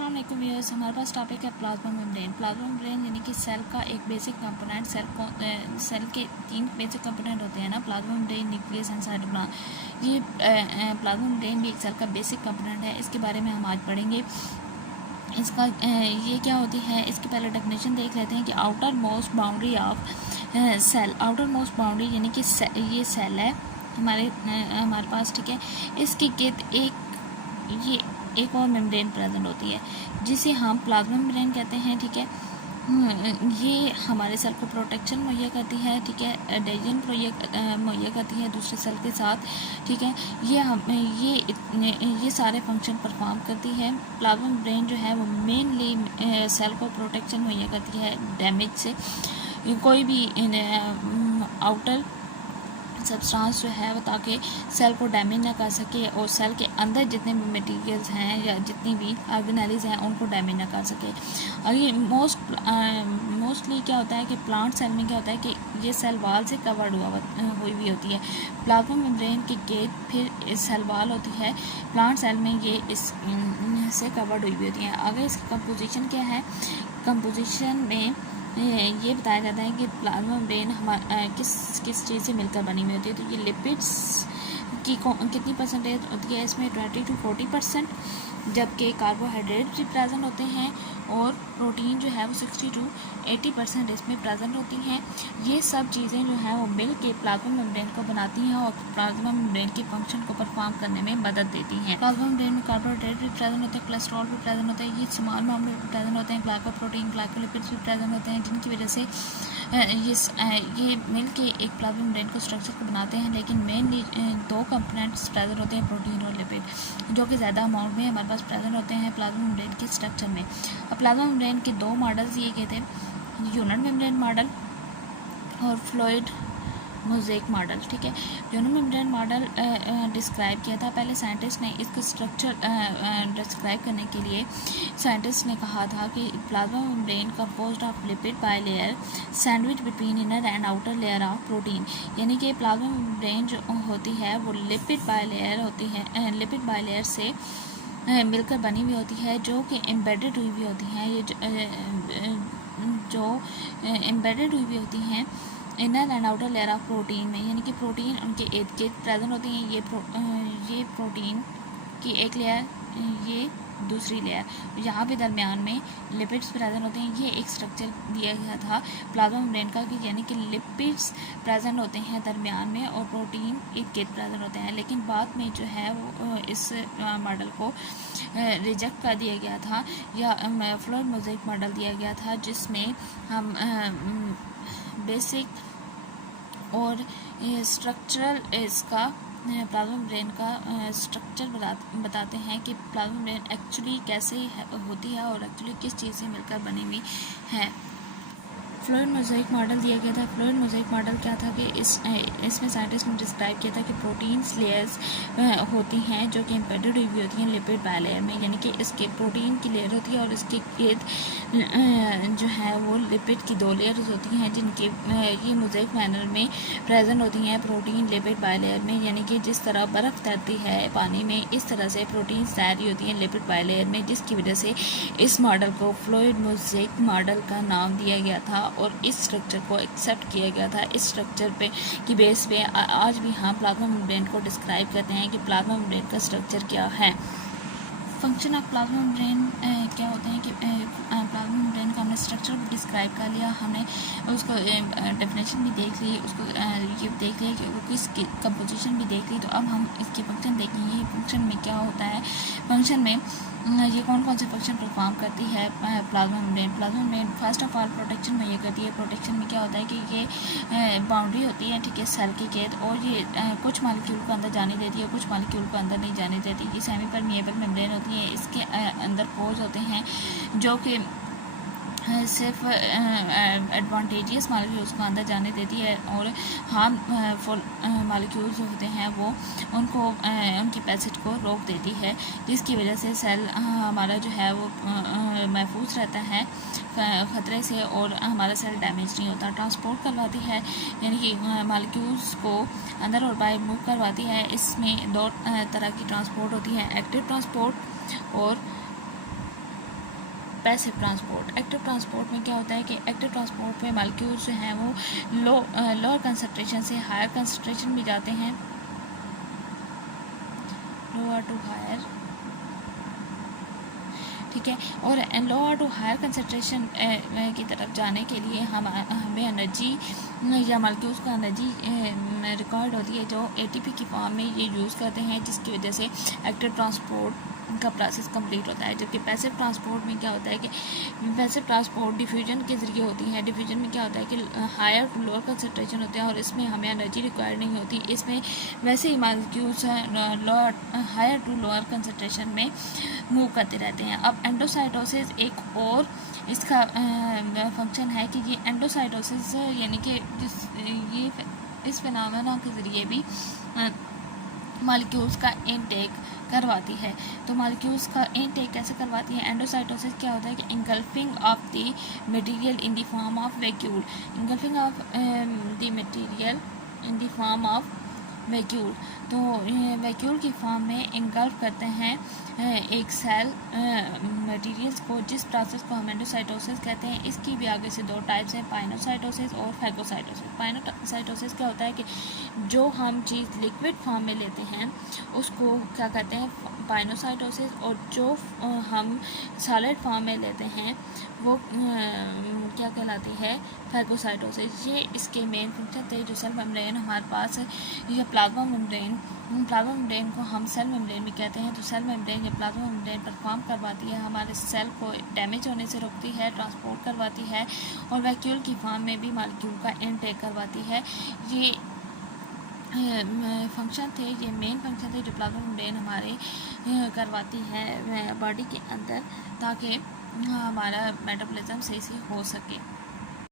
अस्सलाम वालेकुम व्यूअर्स, हमारे पास टॉपिक है प्लाज्मा मेम्ब्रेन। प्लाज्मा मेम्ब्रेन यानी कि सेल का एक बेसिक कंपोनेंट। सेल के तीन बेसिक कंपोनेंट होते हैं ना, plasma membrane, nucleus and cytoplasm. ये प्लाज्मा मेम्ब्रेन भी एक सेल का बेसिक कंपोनेंट है। इसके बारे में हम आज पढ़ेंगे। इसका ये क्या होती है, इसकी पहले डेफिनेशन देख लेते हैं कि outermost boundary of cell. Outermost boundary यानी कि ये सेल है हमारे पास, ठीक है। इसके गिर्द एक और मेम्ब्रेन प्रेजेंट होती है जिसे हम प्लाज्मा मेम्ब्रेन कहते हैं, ठीक है। ये हमारे सेल को प्रोटेक्शन मुहैया करती है, ठीक है। एडेजन मुहैया करती है दूसरे सेल के साथ, ठीक है। ये सारे फंक्शन परफॉर्म करती है। प्लाज्मा मेम्ब्रेन जो है वो मेनली सेल को प्रोटेक्शन मुहैया करती है डैमेज से। कोई भी आउटर सब्सटेंस जो है वो ताकि सेल को डैमेज ना कर सके और सेल के अंदर जितने भी मटेरियल्स हैं या जितनी भी ऑर्गेनेल्स हैं उनको डैमेज ना कर सके। और ये मोस्टली क्या होता है कि प्लांट सेल में क्या होता है कि ये सेल वाल से कवर्ड हुई भी होती है। प्लाज्मा मेम्ब्रेन के गिर्द फिर सेल वाल होती है। प्लांट सेल में ये इस से कवर्ड हुई भी होती है। अगर इसकी कंपोजिशन क्या है, कंपोजिशन में ये बताया जाता है कि प्लाज्मा मेम्ब्रेन किस चीज़ से मिलकर बनी हुई होती है। तो ये लिपिड्स की कितनी परसेंटेज होती है इसमें, 20 to 40%, जबकि कार्बोहाइड्रेट भी प्रेजेंट होते हैं और प्रोटीन जो है वो 60 to 80% इसमें प्रेजेंट होती हैं। ये सब चीज़ें जो हैं वो मिल के प्लाज्मा मेम्ब्रेन को बनाती हैं और प्लाज्मा मेम्ब्रेन के फंक्शन को परफॉर्म करने में मदद देती हैं। प्लाज्मा मेम्ब्रेन में कार्बोहाइड्रेट भी प्रेजेंट होते हैं, कोलेस्ट्रॉल भी प्रेजेंट होता है, ये स्मॉल मामले भी प्रेजेंट होते हैं, ग्लाइकोप्रोटीन, ग्लाइकोलिपिड्स भी प्रेजेंट होते हैं, जिनकी वजह से ये मिल के एक प्लाज्मा मेम्ब्रेन को स्ट्रक्चर को बनाते हैं। लेकिन मेनली दो कंपोनेंट्स प्रेजेंट होते हैं, प्रोटीन और लिपिड, जो कि ज़्यादा अमाउंट में हमारे पास प्रेजेंट होते हैं प्लाज्मा मेम्ब्रेन के स्ट्रक्चर में। अब प्लाज्मा मेम्ब्रेन के दो मॉडल्स दिए गए थे, यूनिट मेम्ब्रेन मॉडल और फ्लूइड मोज़ेक मॉडल, ठीक है। यूनिट मेम्ब्रेन मॉडल डिस्क्राइब किया था पहले साइंटिस्ट ने। इसका स्ट्रक्चर डिस्क्राइब करने के लिए साइंटिस्ट ने कहा था कि plasma membrane composed of lipid bilayer sandwich between inner and outer layer of protein. यानी कि प्लाज्मा मेम्ब्रेन जो होती है वो लिपिड बाइलेयर होती है, लिपिड बाइलेयर से मिलकर बनी हुई होती है, जो कि एम्बेडेड हुई हुई होती हैं। ये जो एम्बेडेड हुई हुई होती हैं inner and outer layer of protein में, यानी कि प्रोटीन उनके इर्द गिर्द प्रेजेंट होती हैं। ये प्रोटीन की एक लेयर, ये दूसरी लेयर, यहाँ पे दरमियान में लिपिड्स प्रेजेंट होते हैं। ये एक स्ट्रक्चर दिया गया था प्लाज्मा मेम्ब्रेन का कि यानी कि लिपिड्स प्रेजेंट होते हैं दरमियान में और प्रोटीन इर्द गिर्द प्रेजेंट होते हैं। लेकिन बाद में जो है वो इस मॉडल को रिजेक्ट कर दिया गया था या फ्लूइड मोज़ेक मॉडल दिया गया था, जिसमें हम बेसिक और स्ट्रक्चरल इसका प्लाज्मा मेम्ब्रेन का स्ट्रक्चर बताते हैं कि प्लाज्मा मेम्ब्रेन एक्चुअली कैसे होती है और एक्चुअली किस चीज़ से मिलकर बनी हुई है। फ्लूइड मोज़ेक मॉडल दिया गया था। फ्लूइड मोज़ेक मॉडल क्या था कि इसमें साइंटिस्ट ने डिस्क्राइब किया था कि प्रोटीन्स लेयर्स होती हैं जो कि एम्बेडेड हुई होती हैं लिपिड बाइलेयर में, यानी कि इसके प्रोटीन की लेयर होती है और इसके गिर्द जो है वो लिपिड की दो लेयर्स होती हैं, जिनके ये मोज़ेक मैनर में प्रेजेंट होती हैं प्रोटीन लिपिड बाइलेयर में। यानी कि जिस तरह बर्फ़ तैरती है पानी में, इस तरह से प्रोटीन तैरी होती हैं लिपिड बाइलेयर में, जिसकी वजह से इस मॉडल को फ्लूइड मोज़ेक मॉडल का नाम दिया गया था और इस स्ट्रक्चर को एक्सेप्ट किया गया था। इस स्ट्रक्चर पे की बेस पे आज भी हम प्लाज्मा मेम्ब्रेन को डिस्क्राइब करते हैं कि प्लाज्मा मेम्ब्रेन का स्ट्रक्चर क्या है। फंक्शन ऑफ प्लाज्मा मेम्ब्रेन क्या होते हैं कि प्लाज्मा मेम्ब्रेन का हमने स्ट्रक्चर भी डिस्क्राइब कर लिया, हमने उसको डेफिनेशन भी देख ली, उसको ये देख लिया कि वो किसकी कंपोजिशन भी देख ली। तो अब हम इसके फंक्शन देखेंगे, ये फंक्शन में क्या होता है, फंक्शन में ये कौन कौन से फंक्शन परफॉर्म करती है plasma membrane. Plasma membrane first of all protection मुहैया करती है। प्रोटेक्शन में क्या होता है कि ये बाउंड्री होती है, ठीक है, सेल के गिर्द, और ये कुछ मालिक्यूल को अंदर जाने देती है, कुछ मालिक्यूल को अंदर नहीं जाने देती। ये सेमी परमिएबल मेम्ब्रेन होती है। इसके अंदर पोर्स होते हैं जो कि सिर्फ एडवांटेजियस मालिक्यूल्स को अंदर जाने देती है और हार्मफुल मालिक्यूल्स जो होते हैं वो उनको उनकी पैसेज को रोक देती है, जिसकी वजह से सेल हमारा जो है वो महफूज रहता है ख़तरे से और हमारा सेल डैमेज नहीं होता। ट्रांसपोर्ट करवाती है, यानी कि मालिक्यूल्स को अंदर और बाहर मूव करवाती है। इसमें दो तरह की ट्रांसपोर्ट होती है, एक्टिव ट्रांसपोर्ट और पैसिव ट्रांसपोर्ट। एक्टिव ट्रांसपोर्ट में क्या होता है कि एक्टिव ट्रांसपोर्ट में मॉलिक्यूल्स जो हैं वो लोअर कंसनट्रेशन से हायर कंसनट्रेशन में जाते हैं, लोअर टू हायर, ठीक है। और लोअर टू हायर कंसनट्रेशन की तरफ जाने के लिए हमें एनर्जी या मॉलिक्यूल्स का एनर्जी रिक्वायर्ड होती है, जो एटीपी की फॉर्म में ये यूज़ करते हैं, जिसकी वजह से एक्टिव ट्रांसपोर्ट का प्रोसेस कंप्लीट होता है। जबकि पैसिव ट्रांसपोर्ट में क्या होता है कि पैसिव ट्रांसपोर्ट डिफ्यूजन के ज़रिए होती है। डिफ्यूजन में क्या होता है कि हायर टू लोअर कंसनट्रेशन होते हैं और इसमें हमें एनर्जी रिक्वायर्ड नहीं होती। इसमें वैसे ही molecules lower higher to lower concentration में मूव करते रहते हैं। अब एंडोसाइटोसिस एक और इसका फंक्शन है कि ये एंडोसाइटोसिस यानी कि ये इस फिनोमेना के ज़रिए भी मॉलिक्यूल्स का इनटेक करवाती है। तो मॉलिक्यूल्स का इनटेक कैसे करवाती है? एंडोसाइटोसिस क्या होता है कि engulfing of the material in the form of vacuole, engulfing of the material in the form of vacuole. तो वैक्यूल की फॉर्म में इंगल्फ करते हैं एक सेल मटेरियल्स को, जिस प्रोसेस को हम एंडोसाइटोसिस कहते हैं। इसकी भी आगे से दो टाइप्स हैं, पाइनोसाइटोसिस और फैगोसाइटोसिस। पाइनोसाइटोसिस क्या होता है कि जो हम चीज़ लिक्विड फॉर्म में लेते हैं उसको क्या कहते हैं, पाइनोसाइटोसिस, और जो हम सॉलिड फॉर्म में लेते हैं वो क्या कहलाती है, फैगोसाइटोसिस। ये इसके मेन फंक्शन थे। जो सेल मेम्ब्रेन हमारे पास ये प्लाज्मा मेम्ब्रेन को हम सेल मेम्ब्रेन भी कहते हैं। तो सेल मेम्ब्रेन या प्लाज्मा मेम्ब्रेन परफॉर्म करवाती है, हमारे सेल को डैमेज होने से रोकती है, ट्रांसपोर्ट करवाती है, और वैक्यूल की फॉर्म में भी मॉलिक्यूल का इनटेक करवाती है। ये फंक्शन थे, ये मेन फंक्शन थे जो प्लाज्मा मेम्ब्रेन हमारे करवाती है बॉडी के अंदर, ताकि हमारा मेटाबॉलिज्म सही से हो सके।